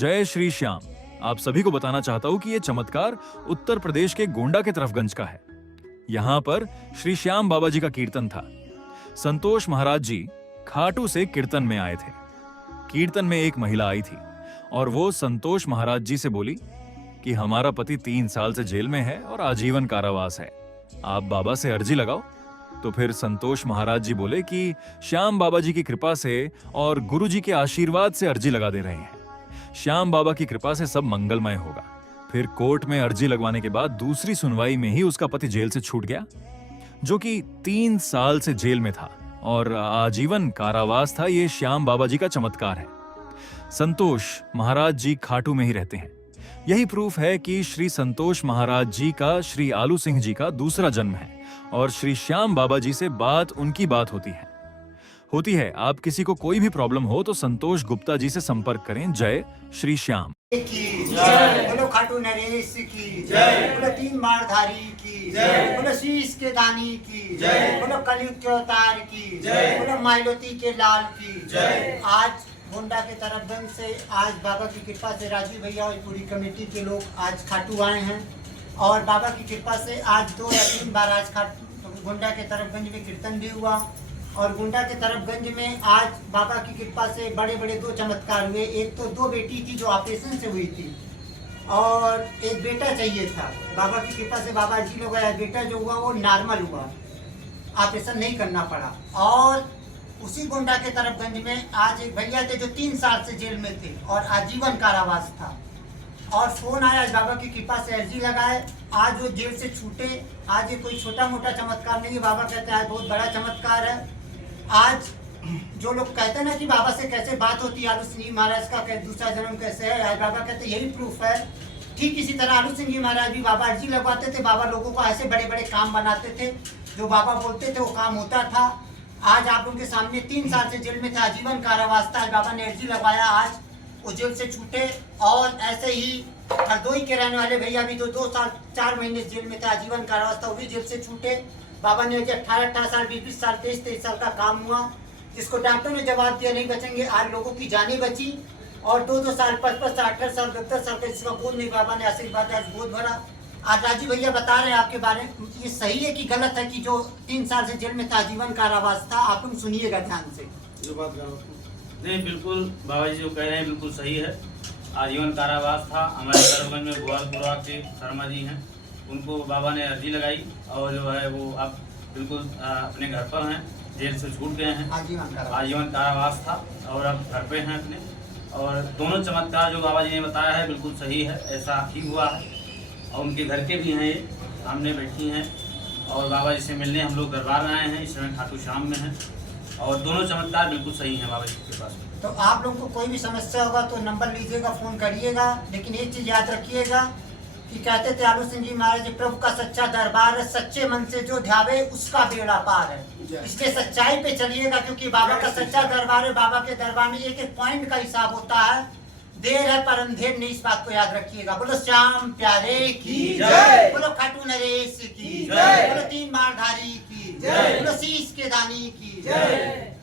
जय श्री श्याम। आप सभी को बताना चाहता हूँ कि ये चमत्कार उत्तर प्रदेश के गोंडा के तरफगंज का है। यहाँ पर श्री श्याम बाबा जी का कीर्तन था। संतोष महाराज जी खाटू से कीर्तन में आए थे। कीर्तन में एक महिला आई थी और वो संतोष महाराज जी से बोली कि हमारा पति 3 साल से जेल में है और आजीवन कारावास है, आप बाबा से अर्जी लगाओ। तो फिर संतोष महाराज जी बोले कि श्याम बाबा जी की कृपा से और गुरु जी के आशीर्वाद से अर्जी लगा दे रहे हैं। श्याम बाबा की कृपा से सब मंगलमय होगा। फिर कोर्ट में अर्जी लगवाने के बाद दूसरी सुनवाई में ही उसका पति जेल से छूट गया, जो कि 3 साल से जेल में था और आजीवन कारावास था। ये श्याम बाबा जी का चमत्कार है। संतोष महाराज जी खाटू में ही रहते हैं। यही प्रूफ है कि श्री संतोष महाराज जी का श्री आलू सिंह जी का दूसरा जन्म है और श्री श्याम बाबा जी से बात उनकी बात होती है। आप किसी को कोई भी प्रॉब्लम हो तो संतोष गुप्ता जी से संपर्क करें। जय श्री श्याम की जय। बोलो खाटू नरेश की जय। बोलो 3 मारधारी की जय। बोलो शीश के दानी की जय। बोलो कलयुग के अवतार की जय। बोलो माइलोती के लाल की जय। आज गोंडा के तरफगंज से आज बाबा की कृपा से राजीव भैया और पूरी कमेटी के लोग आज खाटू आए हैं और बाबा की कृपा से आज 2 या 3 बार आज गोंडा के तरफगंज में कीर्तन भी हुआ और गोंडा के तरफगंज में आज बाबा की कृपा से बड़े बड़े 2 चमत्कार हुए। एक तो 2 बेटी थी जो ऑपरेशन से हुई थी और एक बेटा चाहिए था। बाबा की कृपा से बाबा जी लोग आया, बेटा जो हुआ वो नॉर्मल हुआ, ऑपरेशन नहीं करना पड़ा। और उसी गोंडा के तरफगंज में आज एक भैया थे जो 3 साल से जेल में थे और आजीवन कारावास था और फोन आया, आज बाबा की कृपा से अर्जी लगाए, आज वो जेल से छूटे। आज ये कोई छोटा मोटा चमत्कार नहीं है, बाबा कहते हैं आज बहुत बड़ा चमत्कार है। आज जो लोग कहते हैं ना कि बाबा से कैसे बात होती है, आलू सिंह जी महाराज का दूसरा जन्म कैसे है, आज बाबा कहते हैं यही प्रूफ है। ठीक इसी तरह आलू सिंह जी महाराज भी बाबा अर्जी लगवाते थे, बाबा लोगों को ऐसे बड़े बड़े काम बनाते थे, जो बाबा बोलते थे वो काम होता था। आज आप लोगों के सामने 3 साल से जेल में था, आजीवन कारावास था, आज बाबा ने अर्जी लगवाया, आज वो जेल से छूटे। और ऐसे ही हरदोई के रहने वाले भैया भी 2 साल 4 महीने जेल में थे, आजीवन कारावास था, वो भी जेल से छूटे। बाबा ने 18 साल 20 साल 23 साल का काम हुआ, जिसको डॉक्टर ने जवाब दिया नहीं बचेंगे, आज लोगों की जानें बची। और 2 साल 5 साल 18 साल 70 साल का जिसका गोद नहीं, बाबा ने आशीर्वाद आज गोद भरा। आज राजीव भैया बता रहे हैं आपके बारे में, ये सही है कि गलत है कि जो 3 साल से जेल में था आजीवन कारावास था? आप लोग सुनिएगा ध्यान से जो बात नहीं, बिल्कुल बाबा जी जो कह रहे हैं बिल्कुल सही है। आजीवन कारावास था। हमारे तरफगंज में गोवालपुरा के शर्मा जी हैं, उनको बाबा ने अर्जी लगाई और जो है वो अब बिल्कुल अपने घर पर हैं, जेल से छूट गए हैं। आजीवन कारावास था और अब घर पे हैं अपने। और दोनों चमत्कार जो बाबा जी ने बताया है बिल्कुल सही है, ऐसा ही हुआ है। और उनके घर के भी हैं, ये सामने बैठी हैं और बाबा जी से मिलने हम लोग दरबार में आए हैं, इस समय खाटू श्याम में हैं और दोनों चमत्कार बिल्कुल सही हैं बाबा जी के पास। तो आप लोगों को कोई भी समस्या होगा तो नंबर लीजिएगा, फोन करिएगा। लेकिन एक चीज याद रखिएगा कि कहते थे आलू सिंह जी महाराज, प्रभु का सच्चा दरबार है, सच्चे मन से जो ध्यावे उसका बेड़ा पार है। इसलिए सच्चाई पे चलिएगा, क्योंकि बाबा का सच्चा दरबार है। बाबा के दरबार में एक एक पॉइंट का हिसाब होता है, देर है पर अंधेर नहीं, इस बात को याद रखिएगा। बोलो श्याम प्यारे की जय। बोलो खाटू नरेश की जय। बोलो 3 मारधारी की जय। बोलो शीश के दानी की जय।